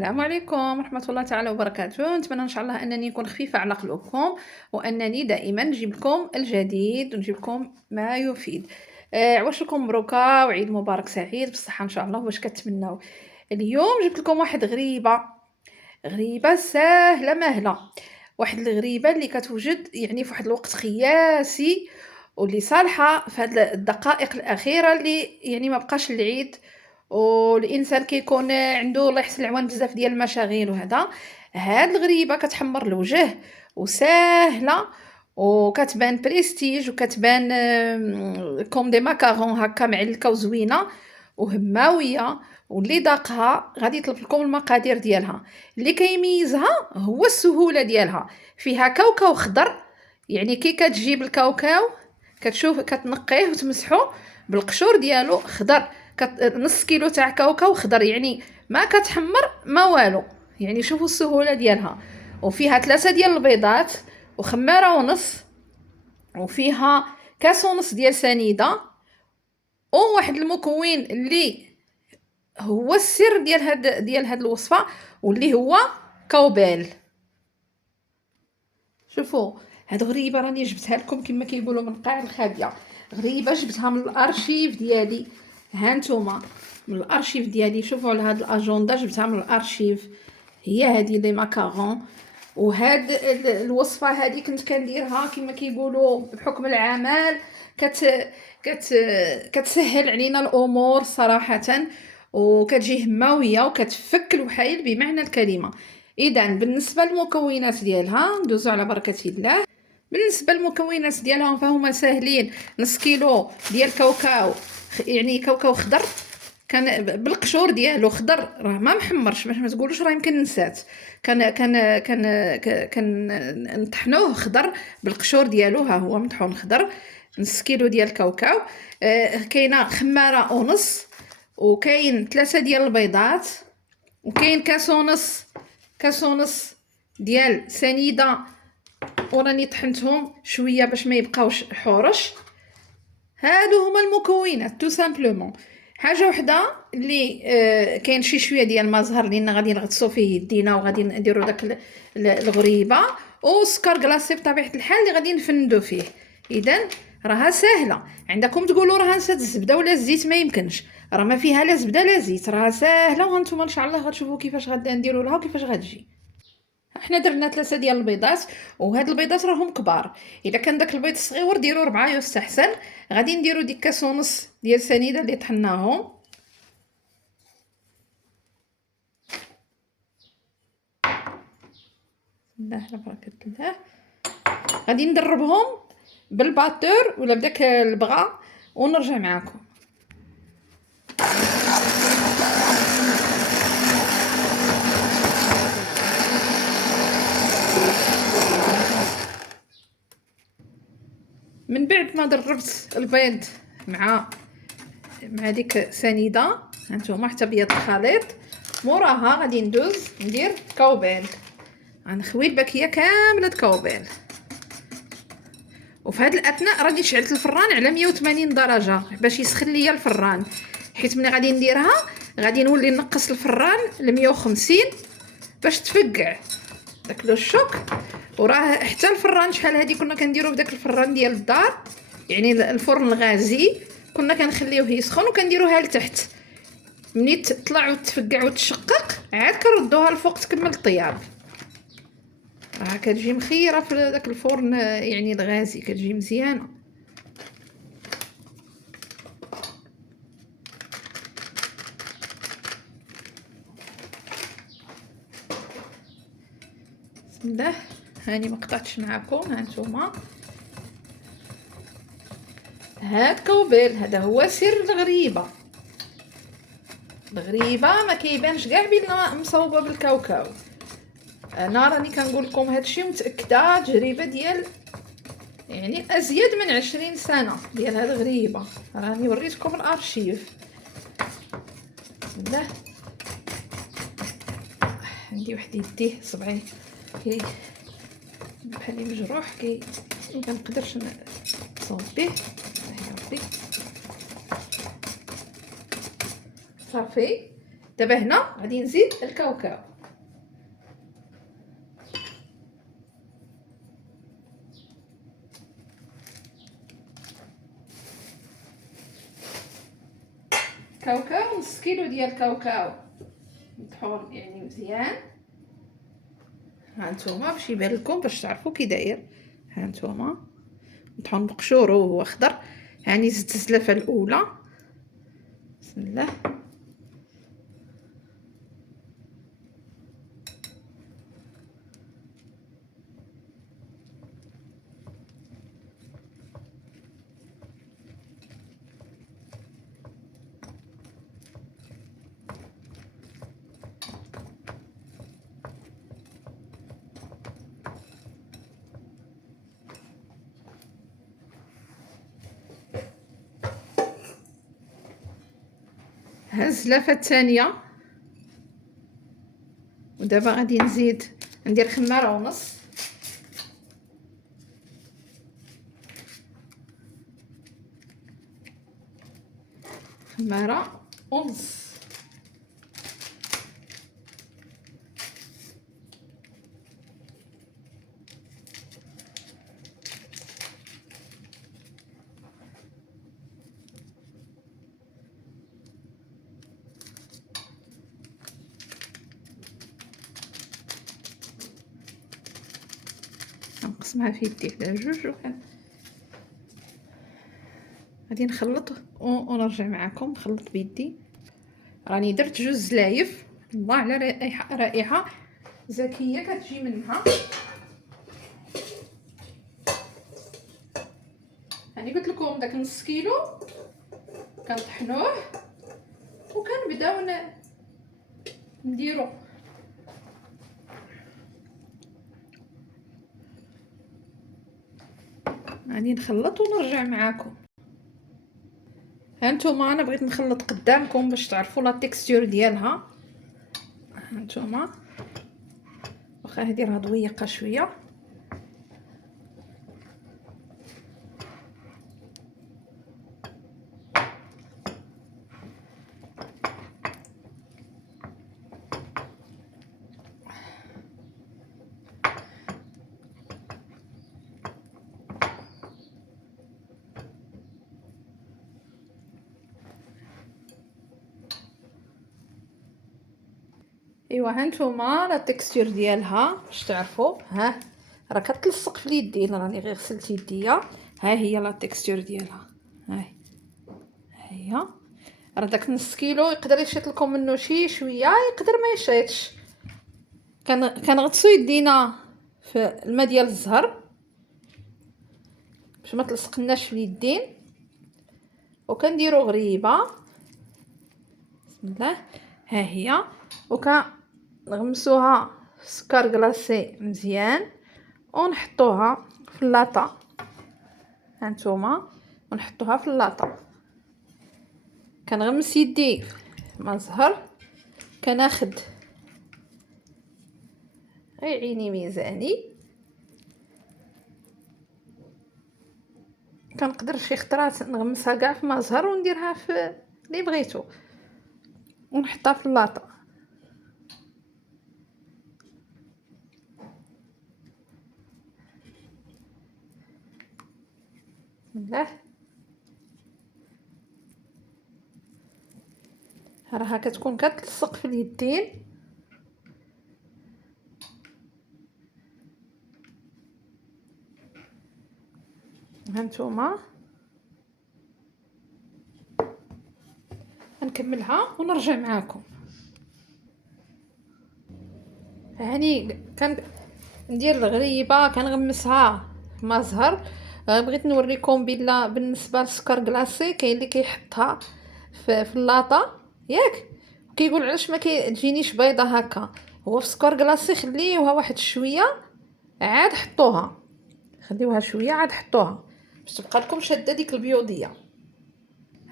السلام عليكم ورحمة الله تعالى وبركاته. نتمنى إن شاء الله أنني نكون خفيفة على قلوبكم، وأنني دائما نجيب لكم الجديد ونجيب لكم ما يفيد. عواشركم مبروكة وعيد مبارك سعيد بالصحة إن شاء الله واش كتمناو. اليوم جبت لكم واحد غريبة ساهلة ماهلة، واحد الغريبة اللي كتوجد يعني في واحد الوقت قياسي، واللي صالحة في هاد الدقائق الأخيرة اللي يعني ما بقاش العيد، والإنسان كيكون عنده الله يحسن العوان بزاف ديال المشاغل وهذا. هاد الغريبة كتحمر الوجه وساهلة وكتبان بريستيج وكتبان كوم دي ماكارون هكا معلكة وزوينة وهماوية، واللي داقها غادي يطلب لكم المقادير ديالها. اللي كيميزها هو السهولة ديالها، فيها كاوكاو خضر، يعني كي كتجيب الكاوكاو كتشوف كتنقيه وتمسحو بالقشور ديالو خضر، نص كيلو تاع كاوكاو خضر، يعني ما كتحمر ما والو، يعني شوفوا السهولة ديالها. وفيها 3 ديال البيضات وخمارة ونص، وفيها كاس ونص ديال سنيدة، وواحد المكون اللي هو السر ديال هاد الوصفة، واللي هو كاوبيل. شوفوا هاد غريبه راني جبتها لكم كما كيقولوا من قاع الخابيه، غريبه جبتها من الارشيف ديالي. ها نتوما من الارشيف ديالي، شوفوا على هاد الاجنده جبتها من الارشيف، هي هذه لي ماكارون. وهاد الوصفه هذه كنت كنديرها كما كيقولوا بحكم العمل، كت كتسهل علينا الامور صراحه، وكتجي هماويه وكتفك الوحايل بمعنى الكلمه. اذا بالنسبه للمكونات ديالها ندوزو على بركه الله. بالنسبه للمكونات ديالهم فهما ساهلين. نص كيلو ديال كاوكاو، يعني كاوكاو خضر، كان بالقشور ديالو خضر، راه ما محمرش باش ما تقولوش راه يمكن نسات. كان نطحنوه خضر بالقشور ديالو، ها هو مطحون خضر. نص كيلو ديال الكاوكاو، كاينه خماره ونص، وكاين 3 ديال البيضات، وكاين كاس ونص ديال سنيده، وراني طحنتهم شويه باش ما يبقاوش حورش. هادو هما المكونات تو سامبلومون. حاجه وحده اللي كاين شويه ديال ما زهر لينا غادي نغطسو فيه يدينا، وغادي نديرو داك الغريبه، وسكر كلاصي بطبيعه الحال اللي غادي نفندو فيه. اذا راها ساهله. عندكم تقولوا راها نسات الزبده ولا الزيت، ما يمكنش، راه ما فيها لا زبده لا زيت، راها ساهله. وهانتوما ان شاء الله غتشوفوا كيفاش غادا نديروا لها وكيفاش غتجي. حنا درنا 3 ديال البيضات، وهاد البيضات راهم كبار، اذا كان داك البيض صغيور ديروا 4 يستحسن. غادي نديروا ديك كاس ونص ديال سنيده اللي طحناهم، الله على بركه الله. غادي ندربهم بالباتور ولا بداك البغا ونرجع معاكم. من بعد ما دربت البيض مع ديك سنيده، هانتوما حتى بيض الخليط، موراها غادي ندير كاوبيل، غنخوي الباكيه كامله كاوبيل. وفي هذا الاثناء راني شعلت الفران على 180 درجه باش يسخن ليا الفران، حيت ملي غادي نديرها غادي نولي نقص الفران ل 150 باش تفقع داك لو شوك. وراه حتى الفران شحال هادي كنا كنديرو بداك الفران ديال الدار، يعني الفرن الغازي، كنا كنخليوه يسخن وكنديروها لتحت، مني تطلع وتفقع وتشقق عاد كنردوها الفوق تكمل الطياب. راه كتجي مخيره في داك الفرن يعني الغازي، كتجي مزيانه. بسم الله. هاني ما قطعتش معكم، هانتوما هاد كوبيل، هذا هو سر الغريبه. ما كيبانش كاع بينا مصوبه بالكاوكاو. انا راني كنقول لكم هادشي متاكده، تجربه ديال يعني ازيد من 20 سنه ديال هاد الغريبه، راني وريتكم الارشيف. بسم الله. عندي واحد يديه صبعي كي بحال اللي مجروح، كي ما كنقدرش نصوب به. ربي صافي دابا هنا غادي نزيد الكاوكاو. كاوكاو، نص كيلو ديال الكاوكاو مطحون يعني مزيان. ها نتوما باش يبان لكم باش تعرفوا كي داير. ها نتوما مطحون بقشورو وهو خضر. يعني زدت الزلافه الاولى. بسم الله. ها الزلافه الثانيه. ودابا غادي نزيد ندير خماره ونص. خماره ونص. نقسمها في يدي على جوج غادي نخلط ونرجع معكم. نخلط بيدي. راني درت جوج زلايف. الله على رائحه زكيه كتجي منها. يعني قلت لكم داك نص كيلو كنطحنوه وكنبداو نديرو. غادي نخلط ونرجع معاكم. هانتوما انا بغيت نخلط قدامكم باش تعرفوا لا تيكستور ديالها. هانتوما واخا هادي راه ضويقه شويه. ايوا هانتوما لا تيكستور ديالها باش تعرفوا. ها راه كتلصق في اليدين. راني غير غسلت يديا. ها هي لا تيكستور ديالها. ها هي. راه داك نص كيلو يقدر يشيط لكم منه شي شويه، يقدر ما يشيطش. كنغسلوا يدينا في الماء ديال الزهر باش ما تلصقناش في اليدين. وكنديروا غريبه. بسم الله. ها هي. نغمسوها في سكر كلاصي مزيان ونحطوها في اللاطه. هانتوما ونحطوها في اللاطه. كنغمس يدي مع الزهر. كناخد عيني ميزاني. كنقدر شي خطرات نغمسها كاع في ماء زهر ونديرها في اللي بغيتو ونحطها في اللاطه. الله. راها كتكون كتلصق في اليدين. هانتوما غنكملها ونرجع معاكم. هاني ندير الغريبه كنغمسها في ماء زهر. بغيت نوريكم بلا بالنسبه للسكر كلاصي كاين اللي كيحطها في اللاطه ياك، كيقول علاش ما كتجينيش بيضه هكا. هو في سكر كلاصي خليوها واحد شويه عاد حطوها. خليوها شويه عاد حطوها باش تبقى لكم شاده ديك البيوضيه.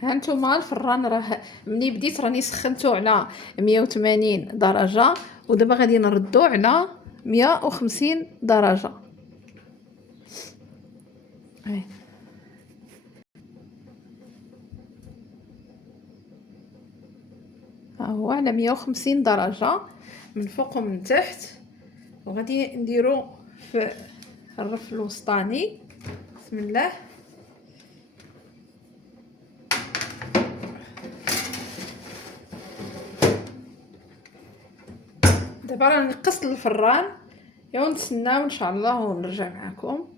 هانتوما الفران راه ملي بديت راني سخنته على 180 درجه ودابا غادي نردو على 150 درجه. هاي ها هو على 150 درجة من فوق ومن تحت، وغادي نديرو في الرف الوسطاني. بسم الله. دابا راه نقصت الفران، يا نتسناو ان شاء الله ونرجع معكم.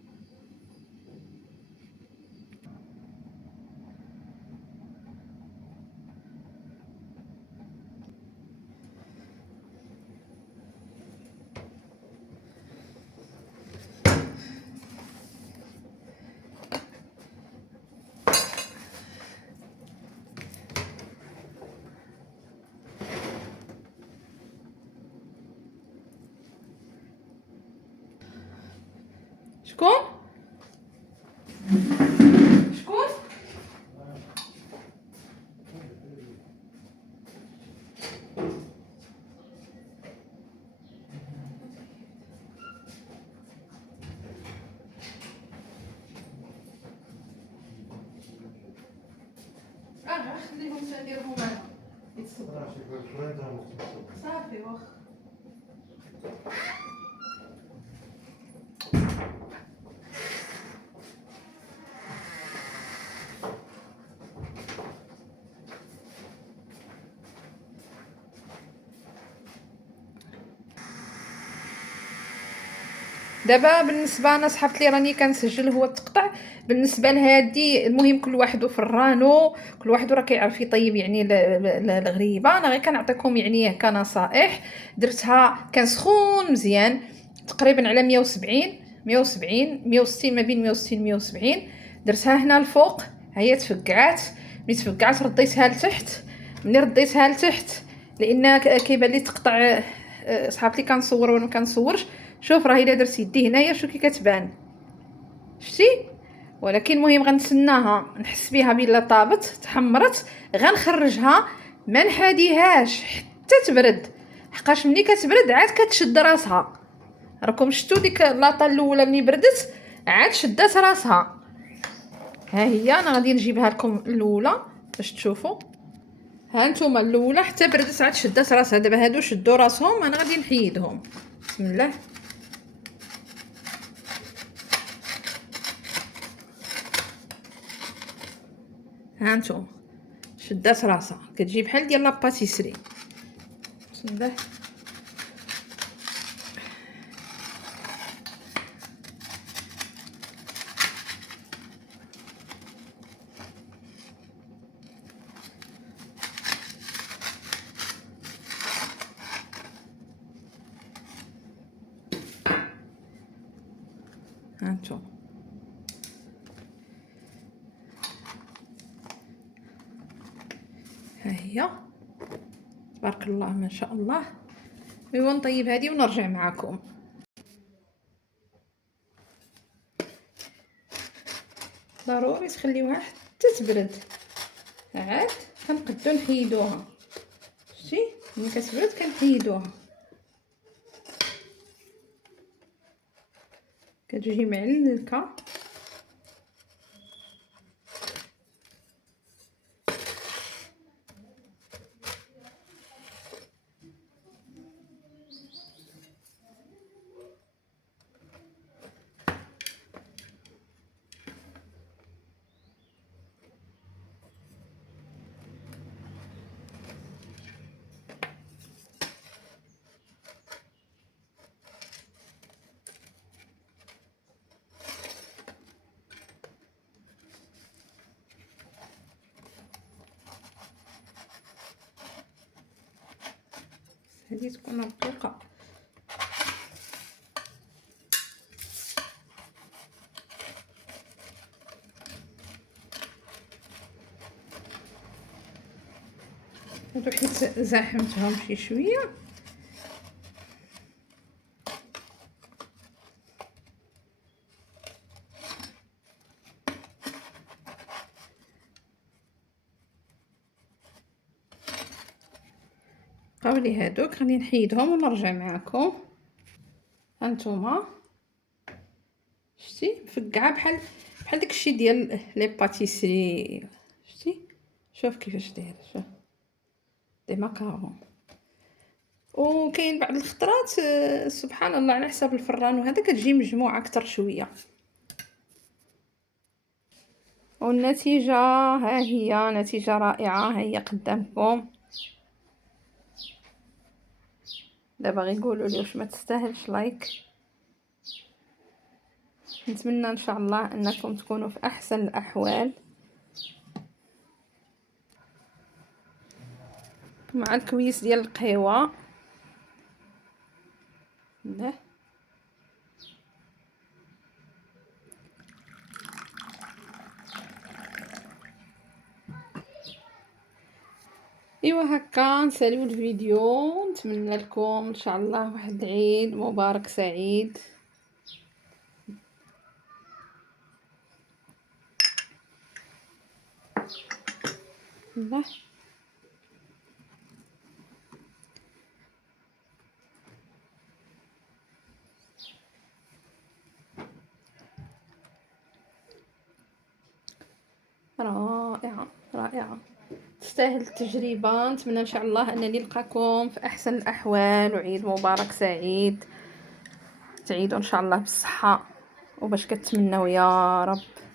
شكون شكون خليهم نديرهم انا يتصبروا صافي واخا. دابا بالنسبه انا صحابتي راني كنسجل هو التقطع بالنسبه لهادي. المهم كل واحد وفرانو، كل واحد راه كيعرف يطيب يعني الغريبه. انا غير كنعطيكم يعني كنصائح. درتها كان سخون مزيان تقريبا على 170 160، ما بين 160 170. درتها هنا الفوق، ها هي تفقعات. ملي تفقعات رديتها لتحت. ملي رديتها لتحت لان كيبان لي تقطع. صحابتي كنصور وانا ما كنصورش. شوف راه الا درت يدي هنايا شو كي كتبان، شتي؟ ولكن المهم غنتسناها نحس بها بلا طابت تحمرت، غنخرجها ما نحاديهاش حتى تبرد، حقاش ملي كتبرد عاد كتشد راسها. راكم شفتوا ديك لاطه الاولى ملي بردت عاد شدات راسها. ها هي انا غادي نجيبها لكم الاولى باش تشوفوا. ها نتوما الاولى حتى بردت عاد شدات راسها. دابا هادو شدوا راسهم، انا غادي نحيدهم. بسم الله. ها نتوما شدات راسها، كتجي بحال ديال لاباتيسري. بسم الله. ها نتوما ها هي تبارك الله ما شاء الله. ايوا نطيب هذه ونرجع معكم. ضروري تخليوها حتى تبرد، عاد كنقدو نحيدوها. شتي ملي كتبرد كنحيدوها، كتجي معلكه. هذه تكون رقيقه. هادو حيت زاحمتهم شي شويه. بقاولي هادوك غادي نحيدهم ونرجع معكم. هانتوما شتي مفقعه بحال داكشي ديال لي باتيسري. شتي شوف كيفاش دايره. شوف دي ماكارون. وكاين بعض الخطرات سبحان الله على حساب الفران وهذا كتجي مجموعة أكتر شوية. والنتيجة ها هي نتيجة رائعة، ها هي قدامكم. دابا غير قولوا لي واش ما تستاهلش لايك. نتمنى ان شاء الله انكم تكونوا في احسن الاحوال مع الكويس ديال القهوه. لا ايوا هكا نساليو الفيديو، نتمنى لكم ان شاء الله واحد العيد مبارك سعيد. لا رائعه رائعه، تستاهل التجربه. نتمنى ان شاء الله انني نلقاكم في احسن الاحوال، وعيد مبارك سعيد، تعيدوا ان شاء الله بالصحه وباش كتمنوا يا رب.